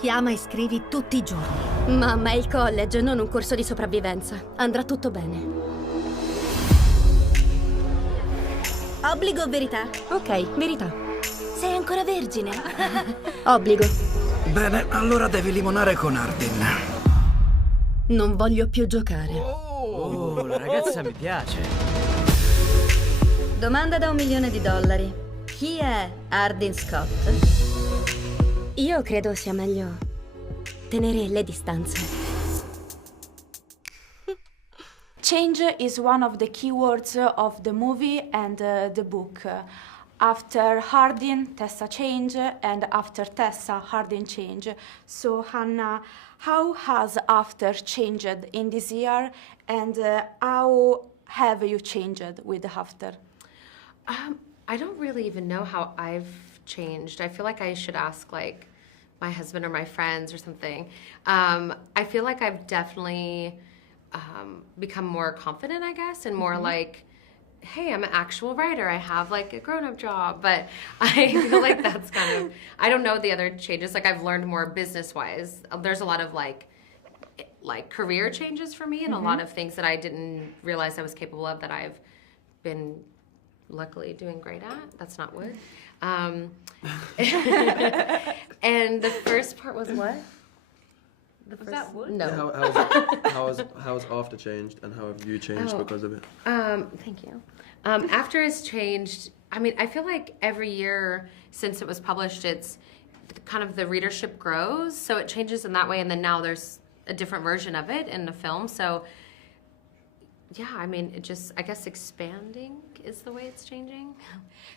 Chiama e scrivi tutti i giorni. Mamma, è il college, non un corso di sopravvivenza. Andrà tutto bene. Obbligo o verità? Ok, verità. Sei ancora vergine? Obbligo. Bene, allora devi limonare con Hardin. Non voglio più giocare. Oh, la ragazza mi piace. Domanda da $1 milione. Chi è Hardin Scott? Io credo sia meglio tenere le distanze. Change is one of the keywords of the movie and the book. After Hardin, Tessa change, and after Tessa, Hardin change. So, Hannah, how has after changed in this year, and how have you changed with after? I don't really even know how I've changed. I feel like I should ask like my husband or my friends or something. I feel like I've definitely become more confident, I guess, and more like, hey, I'm an actual writer. I have like a grown-up job, but I feel like that's kind of, I don't know the other changes. Like I've learned more business-wise. There's a lot of like career changes for me and a lot of things that I didn't realize I was capable of that I've been luckily doing great at. That's not wood. And the first part was what? Was that wood? No. How has after changed, and how have you changed because of it? Thank you. After has changed. I mean, I feel like every year since it was published, it's kind of the readership grows, so it changes in that way, and then now there's a different version of it in the film. So yeah, I mean, it just, I guess expanding is the way it's changing.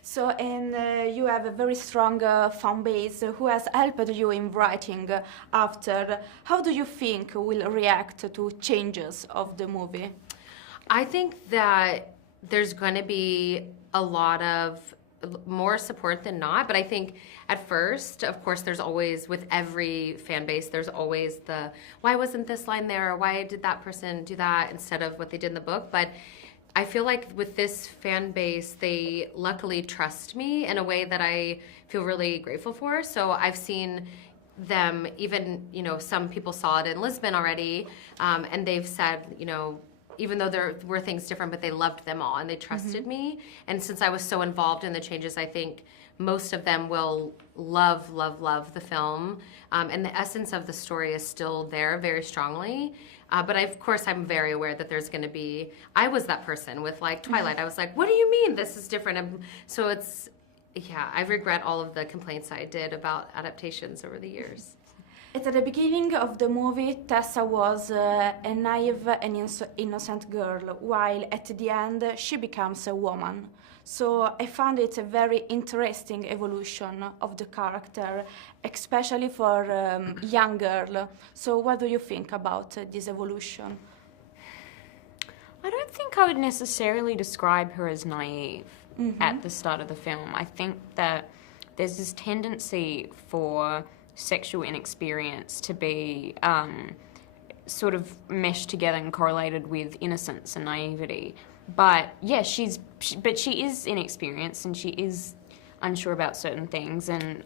So, and you have a very strong fan base who has helped you in writing after. How do you think will react to changes of the movie? I think that there's going to be a lot of more support than not, but I think at first, of course, there's always, with every fan base, there's always the, why wasn't this line there, or why did that person do that instead of what they did in the book. But I feel like with this fan base, they luckily trust me in a way that I feel really grateful for. So I've seen them, even, you know, some people saw it in Lisbon already, and they've said, you know, even though there were things different, but they loved them all and they trusted me. And since I was so involved in the changes, I think most of them will love the film. And the essence of the story is still there very strongly. But of course, I'm very aware that there's going to be, I was that person with like Twilight. I was like, what do you mean this is different? So it's, yeah, I regret all of the complaints I did about adaptations over the years. At the beginning of the movie, Tessa was a naive and innocent girl, while at the end she becomes a woman. So I found it a very interesting evolution of the character, especially for a young girl. So what do you think about this evolution? I don't think I would necessarily describe her as naive at the start of the film. I think that there's this tendency for sexual inexperience to be sort of meshed together and correlated with innocence and naivety. But yeah, she is inexperienced and she is unsure about certain things, and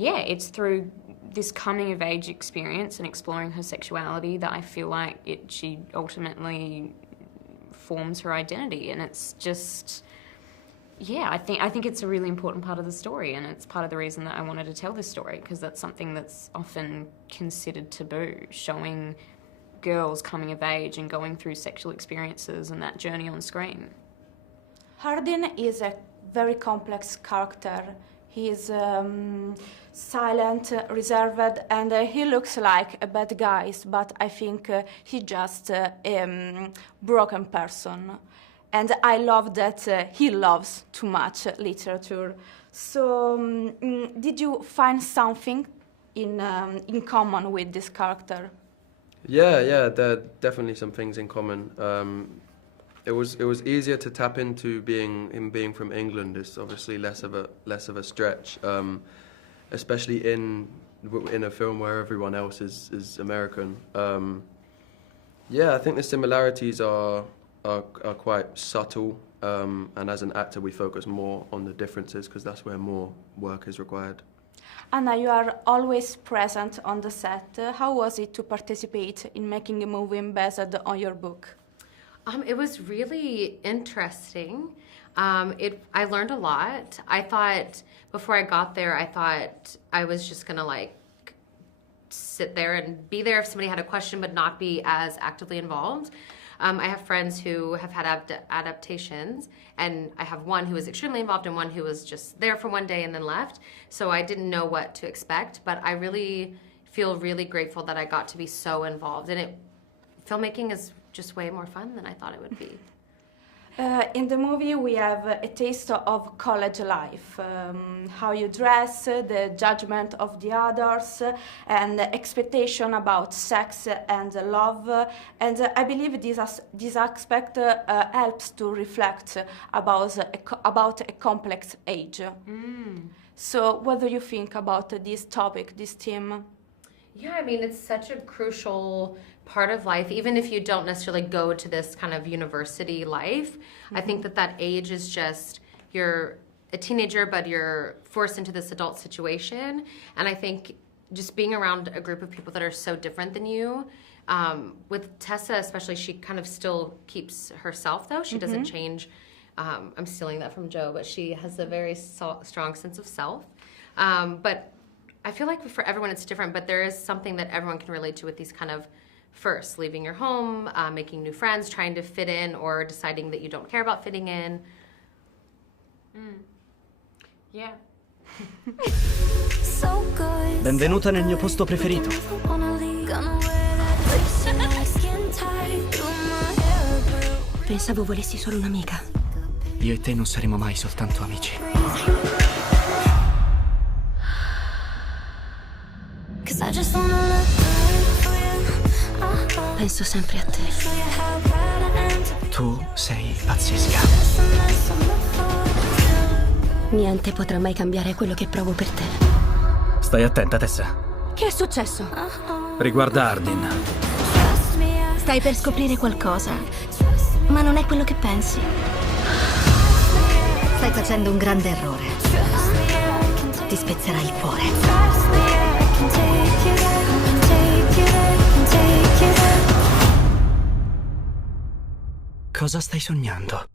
yeah, it's through this coming of age experience and exploring her sexuality that I feel like she ultimately forms her identity, and it's just. Yeah, I think it's a really important part of the story, and it's part of the reason that I wanted to tell this story, because that's something that's often considered taboo, showing girls coming of age and going through sexual experiences and that journey on screen. Hardin is a very complex character. He is silent, reserved, and he looks like a bad guy, but I think he's just a broken person. And I love that he loves too much literature. So, did you find something in common with this character? Yeah, there are definitely some things in common. It was easier to tap into being from England. It's obviously less of a stretch, especially in a film where everyone else is American. Yeah, I think the similarities are quite subtle, and as an actor we focus more on the differences because that's where more work is required. Anna, you are always present on the set. How was it to participate in making a movie based on your book? It was really interesting. I learned a lot. I thought, before I got there, I thought I was just gonna like sit there and be there if somebody had a question, but not be as actively involved. I have friends who have had adaptations, and I have one who was extremely involved and one who was just there for one day and then left. So I didn't know what to expect, but I really feel really grateful that I got to be so involved. And filmmaking is just way more fun than I thought it would be. In the movie, we have a taste of college life, how you dress, the judgment of the others, and the expectation about sex and love. And I believe this aspect helps to reflect about a complex age. So what do you think about this topic, this theme? Yeah, I mean, it's such a crucial part of life, even if you don't necessarily go to this kind of university life. I think that age is just, you're a teenager, but you're forced into this adult situation. And I think just being around a group of people that are so different than you, with Tessa especially, she kind of still keeps herself though. She doesn't change. I'm stealing that from Joe, but she has a very strong sense of self. But I feel like for everyone it's different, but there is something that everyone can relate to with these kind of first, leaving your home, making new friends, trying to fit in, or deciding that you don't care about fitting in. Yeah. Benvenuta nel mio posto preferito. Pensavo volessi solo un'amica. Io e te non saremo mai soltanto amici. Penso sempre a te. Tu sei pazzesca. Niente potrà mai cambiare quello che provo per te. Stai attenta, Tessa. Che è successo? Riguarda Hardin. Stai per scoprire qualcosa, ma non è quello che pensi. Stai facendo un grande errore. Ti spezzerà il cuore. Cosa stai sognando?